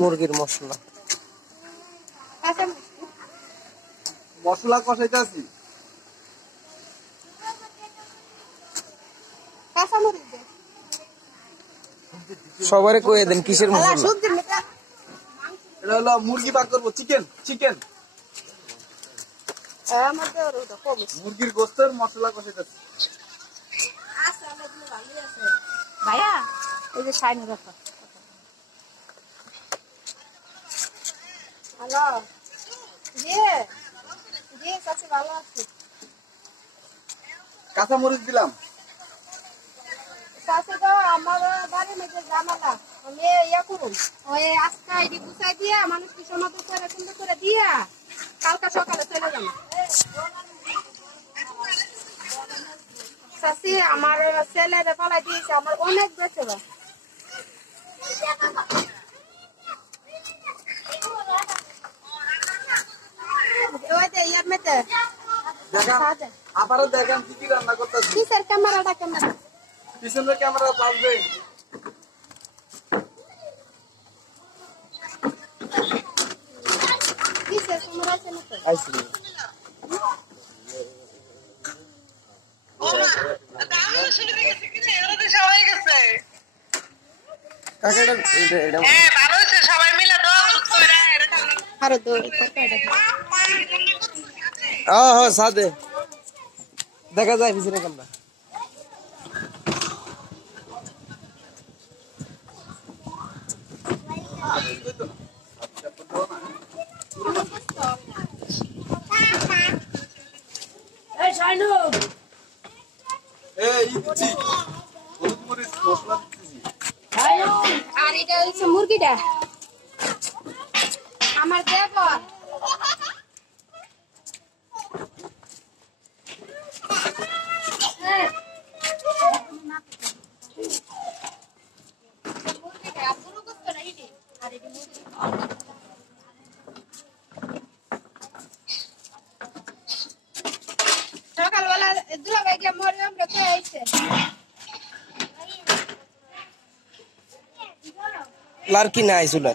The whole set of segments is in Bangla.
মুরগির মশলা মশলা কষাইতেছি। সবারে কয়ে দেন কিসের মশলা? এটা হলো মুরগি পাক করবো, চিকেন চিকেন মুরগির গোস্তের মশলা কষাইতেছি। ভাইয়া এই যে সাইনে রাখো। হ্যালো জি জি চাচি ভালো আছি। কাঁচা মরিচ দিলাম। চাচি তো আমার বাড়ির মধ্যে জামালা আমি ইয়া করুন ওই আজকে আইডি গুছাই দিয়া মানুষকে সমাধান করে সুন্দর করে দিয়া কালকা সকালে চলে যাবো। চাচি আমার ছেলেরে পালাই দিয়েছে আমার অনেক বেঁচে আবারও দেখেন কি কি রান্না করতেছি। কিসের ক্যামেরাটা ক্যামেরা পিছনের ক্যামেরা বাজবে। কিসের ক্যামেরা আছে না তো আইছি কাকাটা এটা ভালো হয়েছে সবাই মিলে আরো দৌড় হ্যাঁ সাদে দেখা যায় পিছনে ক্যামেরা। আর এটা হচ্ছে মুরগিটা আমার দেবর সকালবেলা দুলাভাই গিয়ে মরিয়ম রেখে আইছে লারকি না আইছিল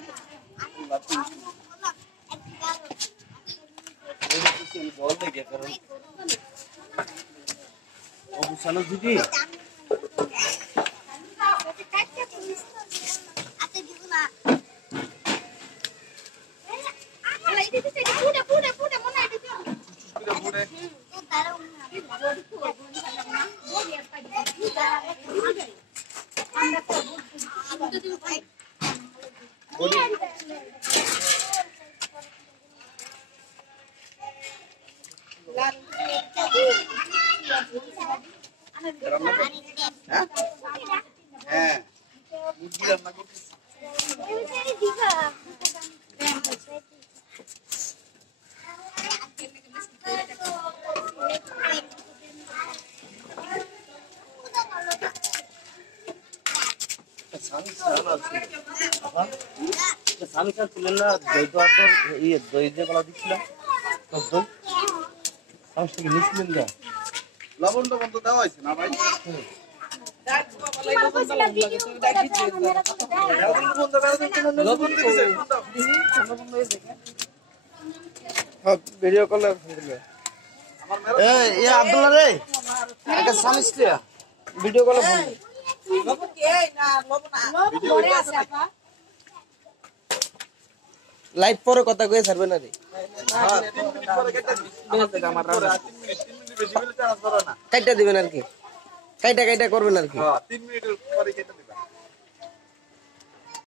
স্বামী স্যার ছিলেন না দই দিয়ে গলা দিচ্ছিলাম নিচ্ছিলেন না লবণ টবণ তো দেওয়া হয়েছে না ভাই? ভিডিও কলে আব্দুল্লাহ রে একটা স্বামী ভিডিও কলে ফোন লাইভ পরে কথা কয়ে ছাড়বে না রে। কাইটা দিবেন আর কি, কাইটা করবেন আর কি। 3 মিনিটের পরে কেটে